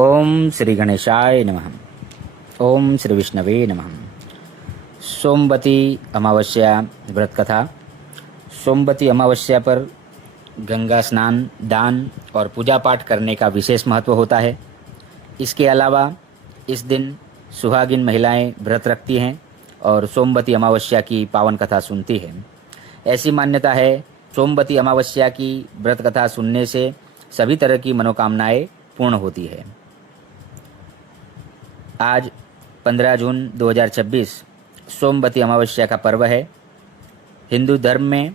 ओम श्री गणेशाय नमः। ओम श्री विष्णवे नमः। सोमवती अमावस्या व्रत कथा। सोमवती अमावस्या पर गंगा स्नान, दान और पूजा पाठ करने का विशेष महत्व होता है। इसके अलावा इस दिन सुहागिन महिलाएं व्रत रखती हैं और सोमवती अमावस्या की पावन कथा सुनती हैं। ऐसी मान्यता है, सोमवती अमावस्या की व्रत कथा सुनने से सभी तरह की मनोकामनाएं पूर्ण होती है। आज 15 जून 2026 सोमवती अमावस्या का पर्व है। हिंदू धर्म में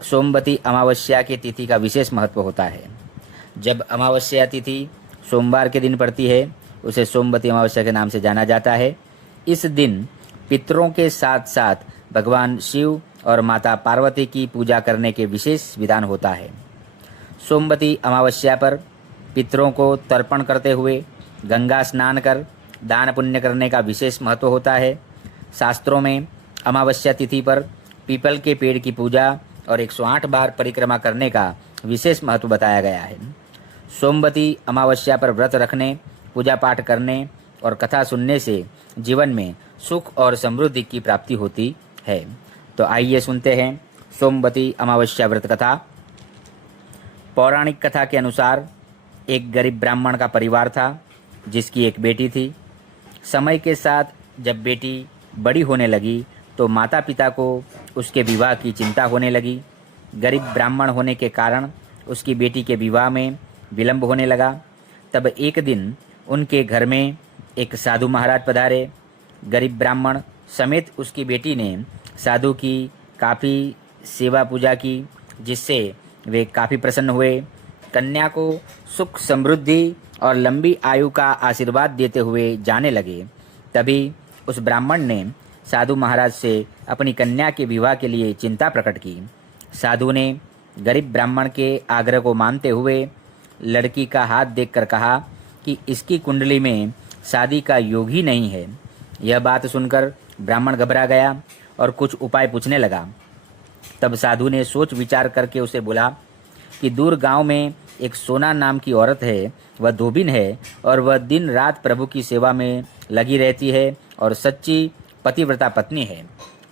सोमवती अमावस्या की तिथि का विशेष महत्व होता है। जब अमावस्या तिथि सोमवार के दिन पड़ती है, उसे सोमवती अमावस्या के नाम से जाना जाता है। इस दिन पितरों के साथ साथ भगवान शिव और माता पार्वती की पूजा करने के विशेष विधान होता है। सोमवती अमावस्या पर पितरों को तर्पण करते हुए गंगा स्नान कर दान पुण्य करने का विशेष महत्व होता है। शास्त्रों में अमावस्या तिथि पर पीपल के पेड़ की पूजा और 108 बार परिक्रमा करने का विशेष महत्व बताया गया है। सोमवती अमावस्या पर व्रत रखने, पूजा पाठ करने और कथा सुनने से जीवन में सुख और समृद्धि की प्राप्ति होती है। तो आइए सुनते हैं सोमवती अमावस्या व्रत कथा। पौराणिक कथा के अनुसार एक गरीब ब्राह्मण का परिवार था, जिसकी एक बेटी थी। समय के साथ जब बेटी बड़ी होने लगी तो माता पिता को उसके विवाह की चिंता होने लगी। गरीब ब्राह्मण होने के कारण उसकी बेटी के विवाह में विलंब होने लगा। तब एक दिन उनके घर में एक साधु महाराज पधारे। गरीब ब्राह्मण समेत उसकी बेटी ने साधु की काफ़ी सेवा पूजा की, जिससे वे काफ़ी प्रसन्न हुए। कन्या को सुख समृद्धि और लंबी आयु का आशीर्वाद देते हुए जाने लगे। तभी उस ब्राह्मण ने साधु महाराज से अपनी कन्या के विवाह के लिए चिंता प्रकट की। साधु ने गरीब ब्राह्मण के आग्रह को मानते हुए लड़की का हाथ देखकर कहा कि इसकी कुंडली में शादी का योग ही नहीं है। यह बात सुनकर ब्राह्मण घबरा गया और कुछ उपाय पूछने लगा। तब साधु ने सोच विचार करके उसे बोला कि दूर गांव में एक सोना नाम की औरत है। वह धोबिन है और वह दिन रात प्रभु की सेवा में लगी रहती है और सच्ची पतिव्रता पत्नी है।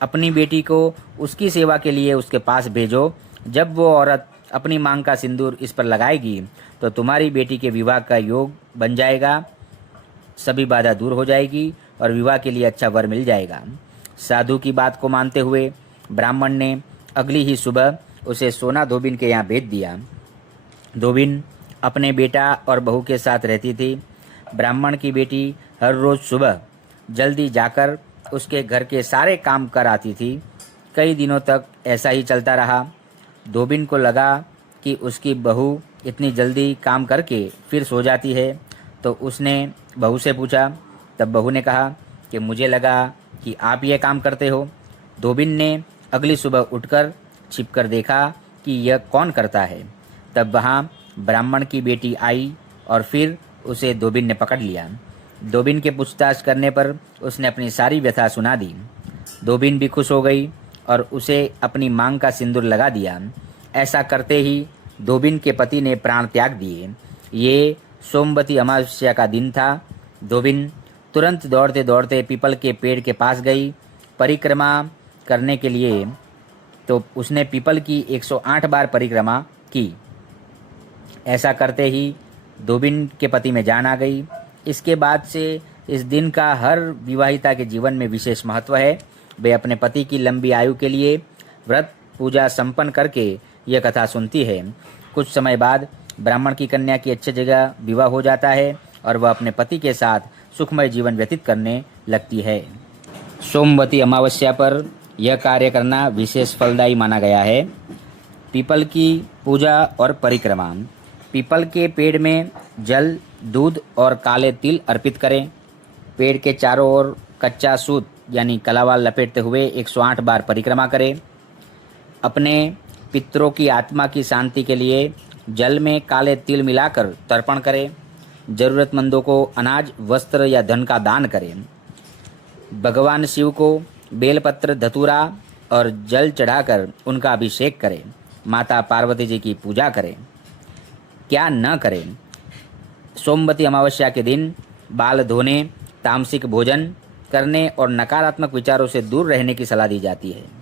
अपनी बेटी को उसकी सेवा के लिए उसके पास भेजो। जब वो औरत अपनी मांग का सिंदूर इस पर लगाएगी तो तुम्हारी बेटी के विवाह का योग बन जाएगा, सभी बाधा दूर हो जाएगी और विवाह के लिए अच्छा वर मिल जाएगा। साधु की बात को मानते हुए ब्राह्मण ने अगली ही सुबह उसे सोना धोबिन के यहाँ भेज दिया। धोबिन अपने बेटा और बहू के साथ रहती थी। ब्राह्मण की बेटी हर रोज़ सुबह जल्दी जाकर उसके घर के सारे काम कर आती थी। कई दिनों तक ऐसा ही चलता रहा। धोबिन को लगा कि उसकी बहू इतनी जल्दी काम करके फिर सो जाती है, तो उसने बहू से पूछा। तब बहू ने कहा कि मुझे लगा कि आप ये काम करते हो। धोबिन ने अगली सुबह उठकर छिपकर देखा कि यह कौन करता है। तब वहाँ ब्राह्मण की बेटी आई और फिर उसे धोबिन ने पकड़ लिया। धोबिन के पूछताछ करने पर उसने अपनी सारी व्यथा सुना दी। धोबिन भी खुश हो गई और उसे अपनी मांग का सिंदूर लगा दिया। ऐसा करते ही धोबिन के पति ने प्राण त्याग दिए। ये सोमवती अमावस्या का दिन था। धोबिन तुरंत दौड़ते दौड़ते पीपल के पेड़ के पास गई परिक्रमा करने के लिए, तो उसने पीपल की 108 बार परिक्रमा की। ऐसा करते ही धोबिन के पति में जान आ गई। इसके बाद से इस दिन का हर विवाहिता के जीवन में विशेष महत्व है। वे अपने पति की लंबी आयु के लिए व्रत पूजा संपन्न करके यह कथा सुनती है। कुछ समय बाद ब्राह्मण की कन्या की अच्छी जगह विवाह हो जाता है और वह अपने पति के साथ सुखमय जीवन व्यतीत करने लगती है। सोमवती अमावस्या पर यह कार्य करना विशेष फलदायी माना गया है। पीपल की पूजा और परिक्रमा। पीपल के पेड़ में जल, दूध और काले तिल अर्पित करें। पेड़ के चारों ओर कच्चा सूत यानी कलावा लपेटते हुए 108 बार परिक्रमा करें। अपने पितरों की आत्मा की शांति के लिए जल में काले तिल मिलाकर तर्पण करें। जरूरतमंदों को अनाज, वस्त्र या धन का दान करें। भगवान शिव को बेलपत्र, धतूरा और जल चढ़ाकर उनका अभिषेक करें। माता पार्वती जी की पूजा करें। क्या न करें? सोमवती अमावस्या के दिन बाल धोने, तामसिक भोजन करने और नकारात्मक विचारों से दूर रहने की सलाह दी जाती है।